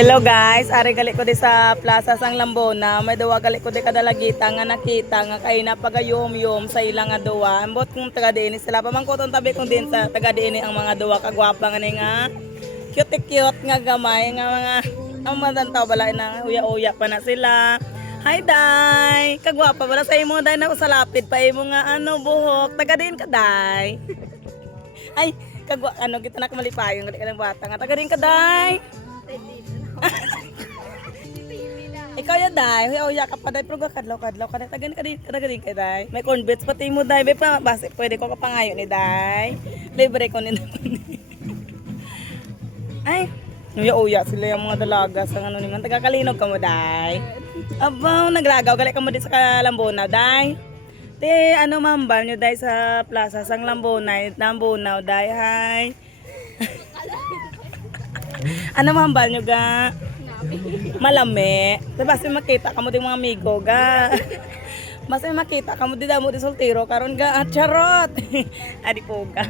Hello guys, ari gali ko di sa Plaza Sang Lambona. May duwa gali ko di kadalagita nga nakita nga kay napagayom yom sa ilang nga duwa. Ambot kung taga diini sila pamangkoton tabi kong din sa taga diini ang mga duwa kagwapa nga nga cute cute nga gamay nga mga ang madantaw bala na uya-uya pa na sila. Hi Day! Kagwapa bala sa imo Day na sa lapid pa imo nga ano buhok. Taga diin ka Day. Ay, kagwa ano kita na kamalipayon gali ka ng bata nga taga diin ka Day. Ikaw ya dai, huy uya ka pa dai pero kadlaw kadlaw ka tagan ka din taga din kay dai. May corn bits pati mo dai, be pa base pwede ko kapangayo ni dai. Libre ko ni Ay, uya uya sila yung mga dalaga sa ano niman taga kalinog ka mo dai. Abaw naglagaw gali ka mo di sa Lambona dai. Te ano mambal nyo dai sa plaza sang Lambona, Lambona dai hi. ano mambal nyo ga? Malami. Diba si makita ka mo din mga amigo ga. Mas may makita ka mo di damo di soltero karon ga ah, charot. Adi po ga.